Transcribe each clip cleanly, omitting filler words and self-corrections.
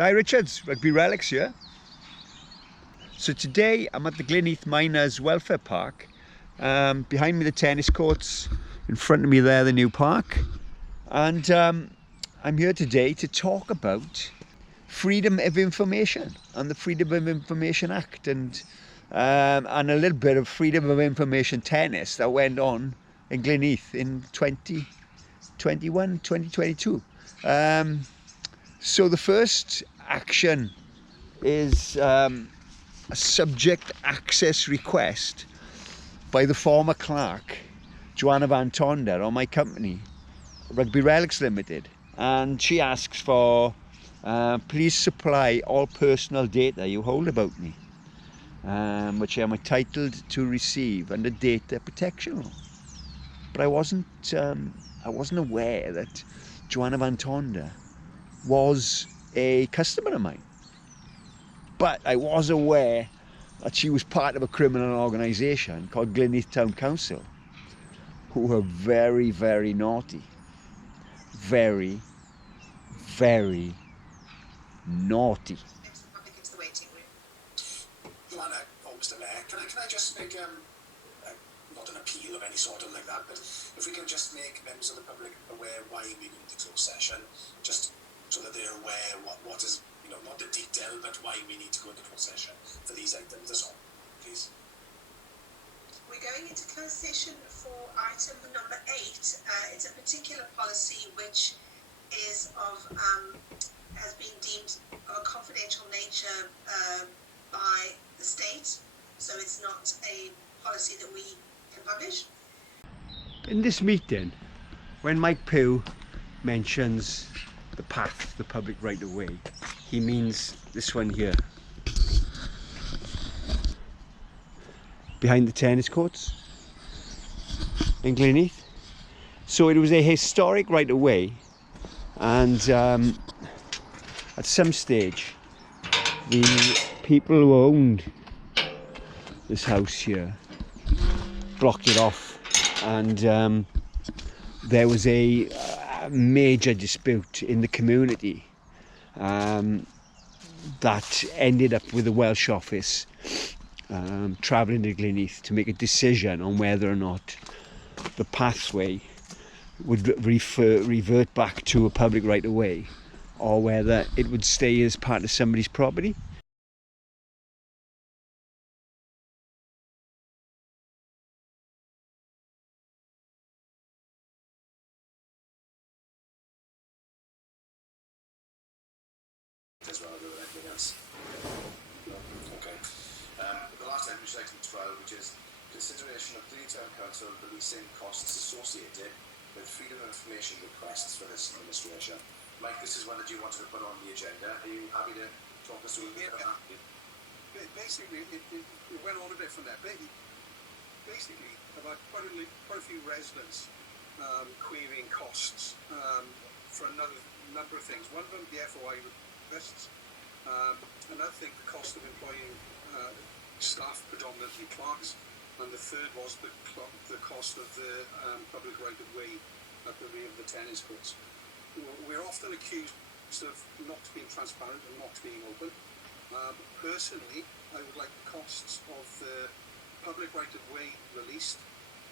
Di Richards, Rugby Relics here. So today I'm at the Glynneath Miners Welfare Park. Behind me the tennis courts, in front of me there the new park. And I'm here today to talk about freedom of information and the Freedom of Information Act and a little bit of freedom of information tennis that went on in Glynneath in 2022. So the first action is a subject access request by the former clerk, Joanna Van Tonder, on my company, Rugby Relics Limited. And she asks for, please supply all personal data you hold about me, which I am entitled to receive under data protection law. But I wasn't aware that Joanna Van Tonder was a customer of mine. But I was aware that she was part of a criminal organisation called Glynneath Town Council, who were very, very naughty. Very, very naughty. Into the waiting room. Joanna, almost there. Can I just make not an appeal of any sort of like that, but if we can just make members of the public aware why we go into closed session, just so that they're aware what is, not the detail, but why we need to go into closed session for these items. That's all, please. We're going into closed session for item number 8. It's a particular policy which is has been deemed of a confidential nature by the state, so it's not a policy that we can publish. In this meeting, when Mike Pugh mentions the path, the public right of way, he means this one here, behind the tennis courts in Glynneath. So it was a historic right of way, and at some stage the people who owned this house here blocked it off, and there was a major dispute in the community that ended up with the Welsh office travelling to Glynneath to make a decision on whether or not the pathway would revert back to a public right of way, or whether it would stay as part of somebody's property. As well as anything else. Okay. The last item is item 12, which is consideration of Glynneath Town Council releasing costs associated with freedom of information requests for this administration. Mike, this is one that you wanted to put on the agenda. Are you happy to talk us through that? Basically, it went on a bit from there. Basically, about quite a few residents querying costs for a number of things. One of them, the FOI requests. Another thing, the cost of employing staff, predominantly clerks. And the third was the cost of the public right of way at the rear of the tennis courts. We're often accused of not being transparent and not being open. Personally, I would like the costs of the public right of way released,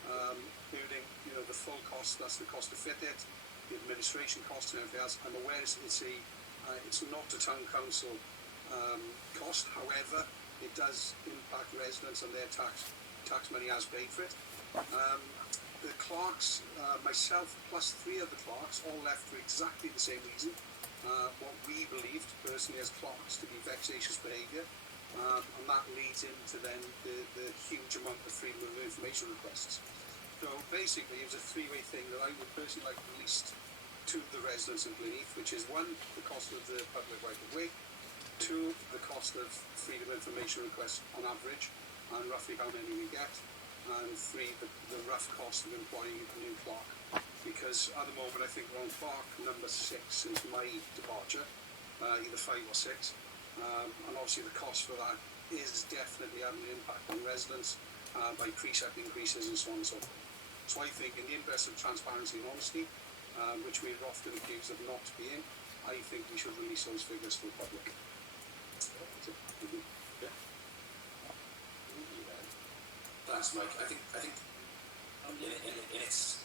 including the full cost. That's the cost to fit it, the administration costs and everything else. I'm aware it's not a town council cost. However, it does impact residents and their tax money as paid for it. The clerks, myself plus 3 other clerks, all left for exactly the same reason. What we believed personally as clerks to be vexatious behaviour, and that leads into then the huge amount of freedom of information requests. So basically it was a 3-way thing that I would personally like released to the residents of Glynneath, which is 1, the cost of the public right of way, 2, the cost of freedom of information requests on average, and roughly how many we get, and 3, the rough cost of employing a new clerk. Because at the moment I think we're on clerk number 6 since my departure, either 5 or 6, and obviously the cost for that is definitely having an impact on residents by precept increases and so on and so forth. So I think in the interest of transparency and honesty, which we're often accused of not being, I think we should release those figures to the public. Yeah. Thanks, Mike. I think in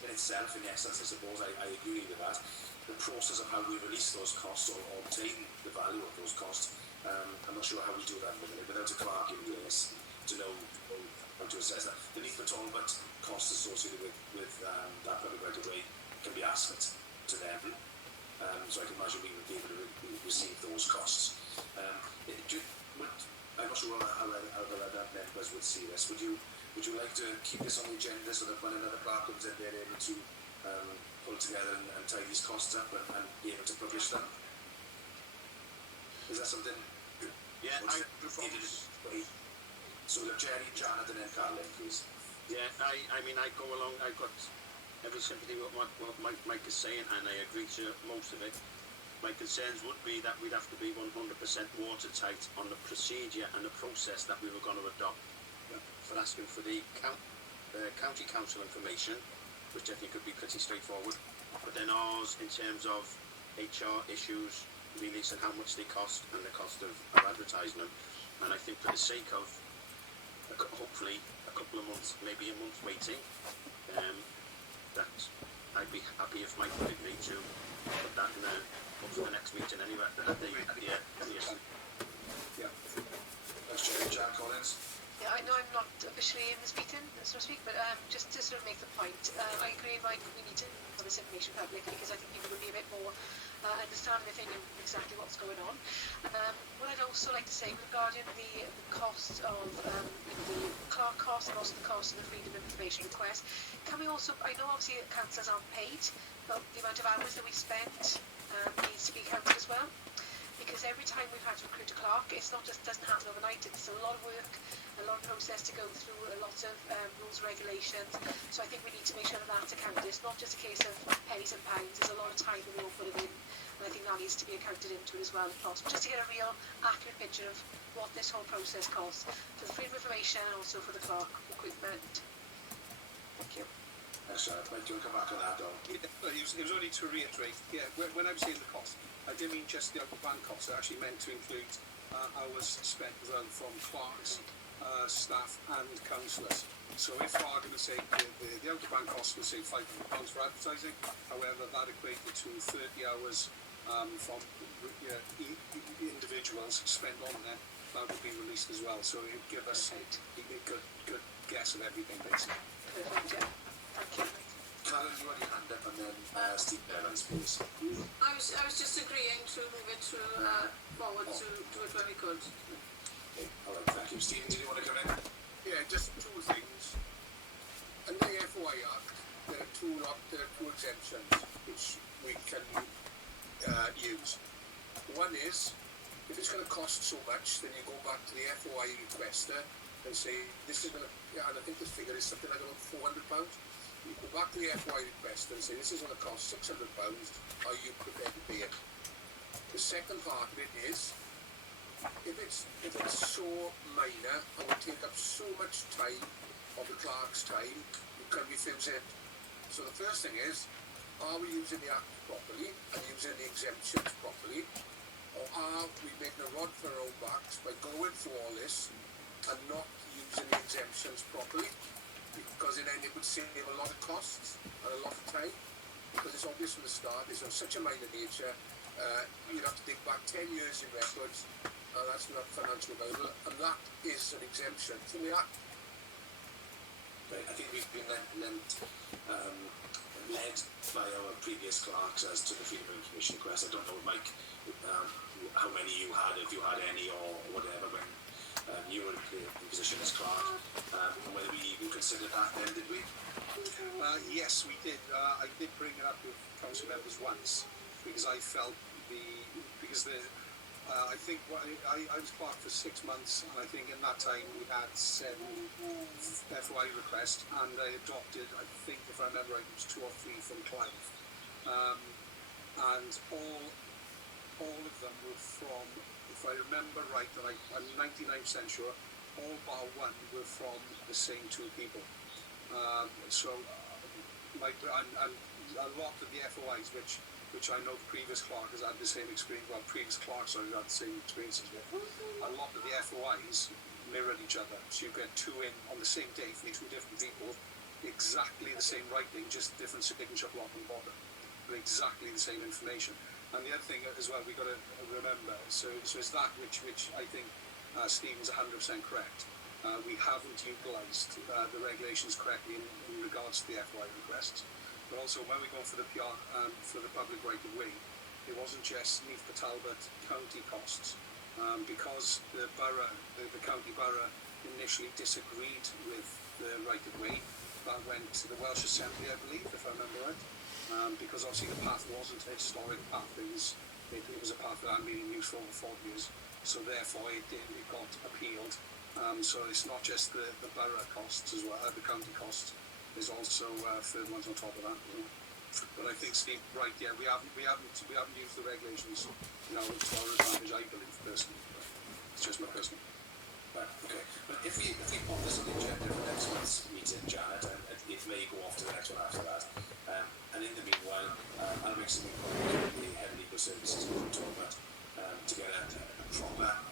itself, in essence, I suppose I agree with that. The process of how we release those costs or obtain the value of those costs, I'm not sure how we do that without a clerk in place to know how to assess that. The need for talking about costs associated with that public right of way can be asked to them. So I can imagine we would be able to receive those costs. I'm not sure how other members would see this. Would you like to keep this on the agenda so that when another clerk comes in, they're able to pull together and tie these costs up and be able to publish them? Is that something? Yeah, So we have Jerry, Janet, and then Caroline, please. Yeah, I mean, I go along. I've got every sympathy with what Mike is saying, and I agree to most of it. My concerns would be that we'd have to be 100% watertight on the procedure and the process that we were going to adopt for asking for the county council information, which I think would be pretty straightforward. But then ours, in terms of HR issues, releasing how much they cost and the cost of advertising them. And I think for the sake of hopefully a couple of months, maybe a month waiting, that I'd be happy if Mike would agree to put that in up for the next meeting anyway. Yeah. Thanks, Jerry. Jack Collins. Yeah, I know I'm not officially in this meeting, so to speak, but just to sort of make the point, I agree, Mike, we need to have this information public because I think people would be a bit more understanding the thing and exactly what's going on. What I'd also like to say regarding the cost of the clerk cost and also the cost of the freedom of information request, can we also, I know obviously councillors aren't paid, but the amount of hours that we spent needs to be counted as well. Because every time we've had to recruit a clerk, it's not just doesn't happen overnight. It's a lot of work, a lot of process to go through, a lot of rules, regulations. So I think we need to make sure that that's accounted. It's not just a case of pennies and pounds. There's a lot of time that we all put it in, and I think that needs to be accounted into it as well, if possible, just to get a real accurate picture of what this whole process costs for the freedom of information and also for the clerk recruitment. Thank you. Thanks, Mike. Do you want to come back on that, though? Yeah, it was only to reiterate. Yeah, when I was saying the cost, I didn't mean just the out-of-band costs. I actually meant to include hours spent as well from clerks, staff and councillors. So if for argument's sake, the out-of-band cost was say £500 for advertising, however that equated to 30 hours from individuals spent on there, that would be released as well. So it would give us a good guess of everything basically. Perfect, yeah. Thank you. Karen, you want your hand up, and then Steve Bellance, please. I was just agreeing to move it forward to it when we could. Okay, all right, thank you. Stephen, did you want to come in? Yeah, just two things. Under the FOI Act, there are two exemptions which we can use. One is, if it's going to cost so much, then you go back to the FOI requester and say, this is going to, and I think this figure is something like about £400. You go back to the FOI requester and say, this is going to cost £600, are you prepared to pay it? The second part of it is, if it's so minor and will take up so much time of the clerk's time, you can refuse it. So the first thing is, are we using the Act properly and using the exemptions properly, or are we making a rod for our own backs by going through all this and not using the exemptions properly? Because in the end it would save a lot of costs and a lot of time, because it's obvious from the start it's of such a minor nature. You'd have to dig back 10 years in records, and that's not financially viable, and that is an exemption from the Act. Right, I think we've been led by our previous clerks as to the freedom of information request. I don't know, Mike, how many you had, if you had any or whatever, when you were in position as clerk, whether we even considered that then, did we? Yes, we did. I did bring it up with council members once because I felt I think I was clerk for 6 months, and I think in that time we had 7 FOI requests, and I adopted, I think if I remember right, it was 2 or 3 from Glynneath, and all of them were from, if I remember right, and I'm 99% sure, all bar one were from the same 2 people. So and a lot of the FOIs, which I know the previous clerk has had the same experience, well, previous clerks have had the same experiences with. A lot of the FOIs mirrored each other. So you get two in on the same day from two different people, exactly the same writing, just different signature block on the bottom, but exactly the same information. And the other thing as well we've got to remember, so it's that which I think Stephen's 100% correct. We haven't utilised the regulations correctly in regards to the FOI requests. But also when we go for the PR, for the public right of way, it wasn't just Neath Talbot county costs, because the borough, the county borough initially disagreed with the right of way. That went to the Welsh Assembly, I believe, if I remember right, because obviously the path wasn't a historic path. It was a path that hadn't been in use for over 40 years, so therefore it got appealed. So it's not just the borough costs as well, the county costs. There's also third ones on top of that. But I think Steve, right? Yeah, we haven't used the regulations, to our advantage. I believe personally. It's just my personal. Right. Okay. But if we put this on the agenda for next month's meeting, Janet, and it may go off to the next one after that. And in the meanwhile, I'll make some inquiries with the head of legal services we talk about to get a proper.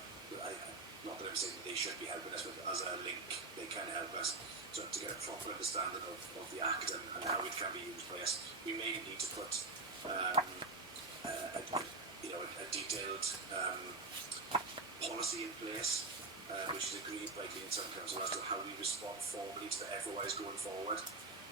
Not that I'm saying that they should be helping us, but as a link, they can help us. So to get a proper understanding of the Act and how it can be used by us, we may need to put a detailed policy in place, which is agreed by Glynneath Town Council as to how we respond formally to the FOIs going forward.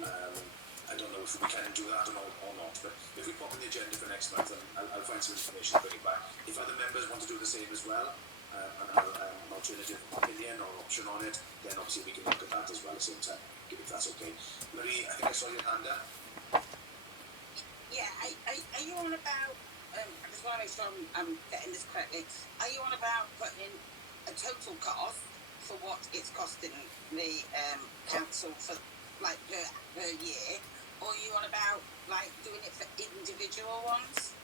I don't know if we can do that or not, but if we pop in the agenda for next month, I'll find some information to bring it back. If other members want to do the same as well, and have an alternative opinion or option on it, then obviously we can look at that as well at the same time, if that's okay. Marie, I think I saw your hand up. Yeah, are you on about, I just want to make sure I'm getting this correctly, are you on about putting a total cost for what it's costing the council for like per year, or are you on about like doing it for individual ones?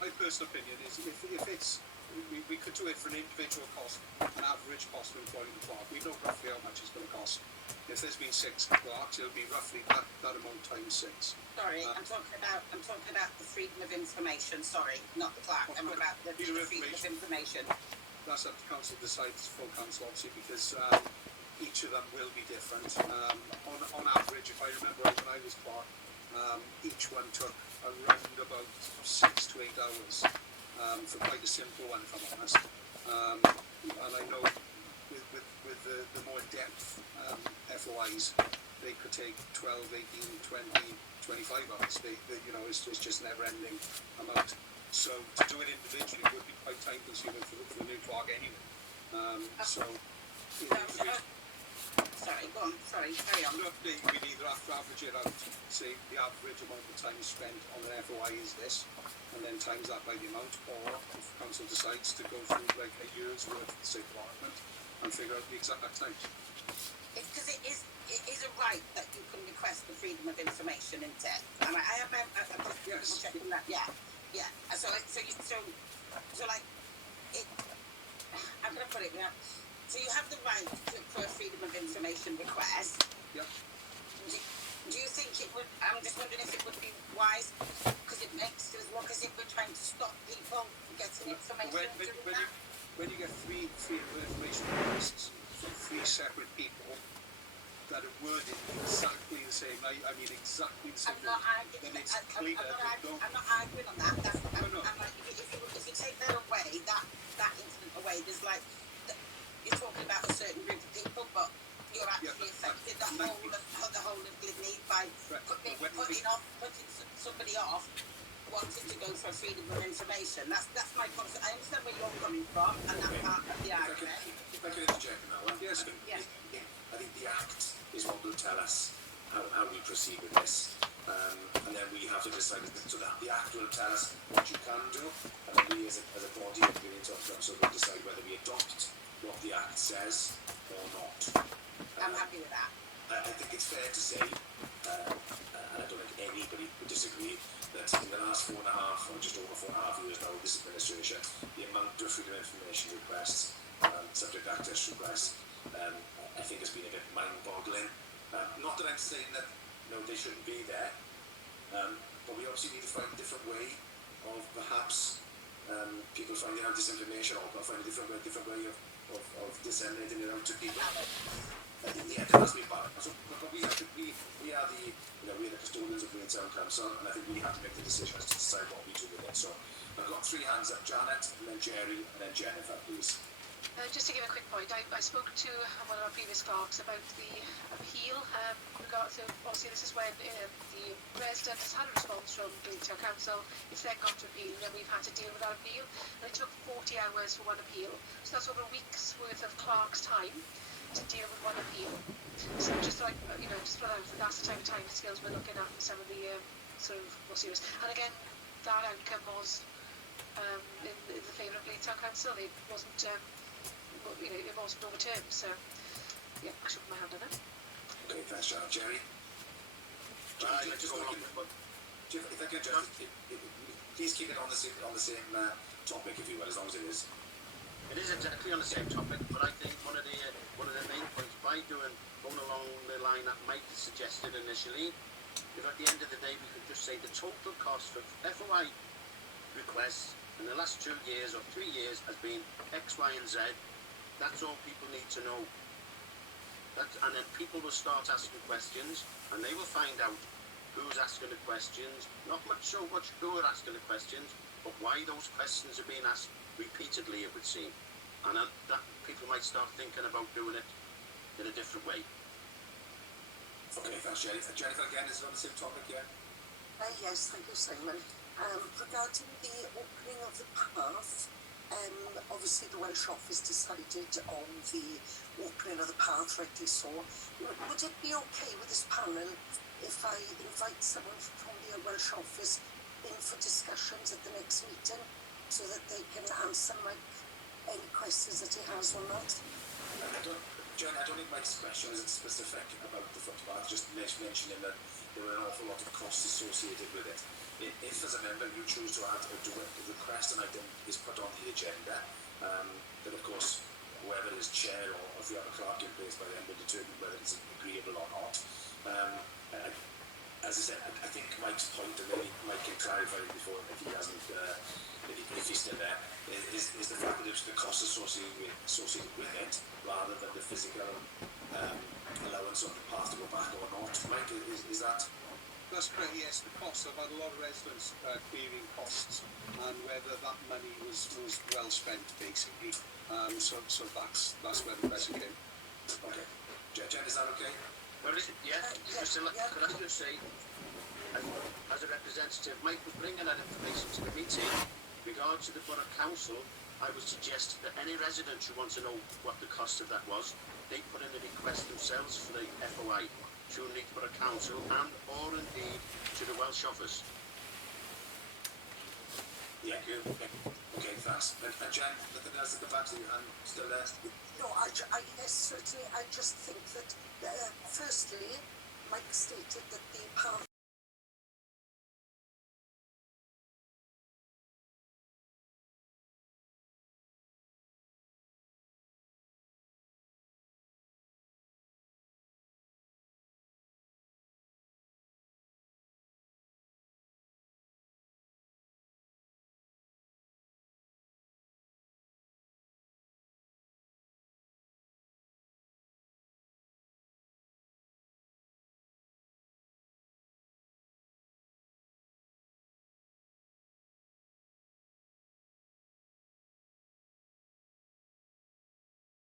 My personal opinion is if it's we could do it for an individual cost, an average cost of employing the clerk. We know roughly how much it's going to cost. If there's been 6 clerks, it'll be roughly that amount times 6. Sorry, I'm talking about the freedom of information. Sorry, not the clerk. I'm about the freedom of information. That's up to council to decide, full council obviously, because each of them will be different. On average, if I remember right, when I was clerk, each one took around about 6 to 8 hours. For quite a simple one, if I'm honest. And I know with the more in-depth FOIs, they could take 12, 18, 20, 25 hours. It's just never-ending amount. So to do it individually would be quite time-consuming for the new clerk anyway. Sorry, go on. Sorry, carry on. We either have to average it out, say the average amount of time spent on an FOI is this, and then times that by the amount, or if council decides to go through like a year's worth of the same department and figure out the exact times. Because it is a right that you can request the freedom of information in tech. And I have just checking that. Yeah. So like it. I'm gonna put it now. So you have the right for a freedom of information request. Yep. Do you think it would? I'm just wondering if it would be wise, because it makes us look as if we're trying to stop people getting information. When you get three information requests from 3 separate people that are worded exactly the same, I mean exactly the same. I'm not arguing. Then it's clear I'm not arguing on that. I'm like, if you take that away, that incident away, there's like. You're talking about a certain group of people, but you're actually affected the whole of Glynneath by putting somebody off wanting to go for freedom of information. That's my concept. I understand where you're coming from, and that part of the argument. If I can interject in that one, yes. I think the Act is what will tell us how we proceed with this, and then we have to decide. So that the Act will tell us what you can do, and then we as a body of Glynneath Town Council will decide whether we adopt what the Act says or not. I'm happy with that. I think it's fair to say, and I don't think anybody would disagree, that in the last 4.5 or just over 4.5 years now of this administration, the amount of freedom of information requests, subject access requests, I think has been a bit mind-boggling. Not that I'm saying that no, they shouldn't be there. But we obviously need to find a different way of perhaps people finding out this information, or find a different way of disseminating it out to people. Yeah, there has to be a balance. So, but we are the custodians of Glynneath Town Council, and I think we have to make the decision as to decide what we do with it. So I've got 3 hands up: Janet, and then Jerry, and then Jennifer, please. Just to give a quick point, I spoke to one of our previous clerks about the appeal. Regards to, obviously this is when the resident has had a response from Glynneath Town Council, it's then gone to appeal, and we've had to deal with that appeal, and it took 40 hours for one appeal. So that's over a week's worth of clerk's time to deal with one appeal. So just like, just for that, that's the type of time scales we're looking at for some of the sort of more serious. And again, that outcome was in the favour of Glynneath Town Council. It wasn't, it wasn't overturned. So, yeah, I should put my hand on it. Okay, thanks, John. Jerry? Just if I could just, please keep it on the same topic, if you will, as long as it is. It is exactly on the same topic, but I think one of the main points by going along the line that Mike suggested initially, if at the end of the day we could just say the total cost for FOI requests in the last 2 years or 3 years has been X, Y, and Z. That's all people need to know. And then people will start asking questions, and they will find out who's asking the questions. Not so much who are asking the questions, but why those questions are being asked repeatedly, it would seem. And that people might start thinking about doing it in a different way. Okay, thanks, Jennifer. Jennifer, again, is it on the same topic, yeah? Yes, thank you, Simon. Regarding the opening of the path, obviously the Welsh office decided on the opening of the path, rightly so. Would it be okay with this panel if I invite someone from the Welsh office in for discussions at the next meeting, so that they can answer Mike any questions that he has on that? Jen, I don't think Mike's question is specific about the footpath, just mentioning that there were an awful lot of costs associated with it. If as a member you choose to add or do a request an item is put on the agenda, then of course whoever is chair, or if you have a clerk in place, by then will determine whether it's agreeable or not. As I said, I think Mike's point, and maybe Mike can clarify it before if he hasn't, if he's still there, is the fact that it's the cost associated with it, rather than the physical allowance of the path to go back or not. Mike, is that? That's correct, yes. The costs, I've had a lot of residents querying costs and whether that money was well spent, basically. So that's where the question came. Okay. Jen, is that okay? Well, yes. Could I just say, as a representative, Mike was bringing that information to the meeting. In regard to the Borough Council, I would suggest that any resident who wants to know what the cost of that was, they put in a request themselves for the FOI to Glynneath Borough Council and or indeed to the Welsh office. Yeah. Thank you. Okay, thanks. And Jen, nothing else to come back to you, and still there? No, yes, certainly. I just think that, firstly, Mike stated that the path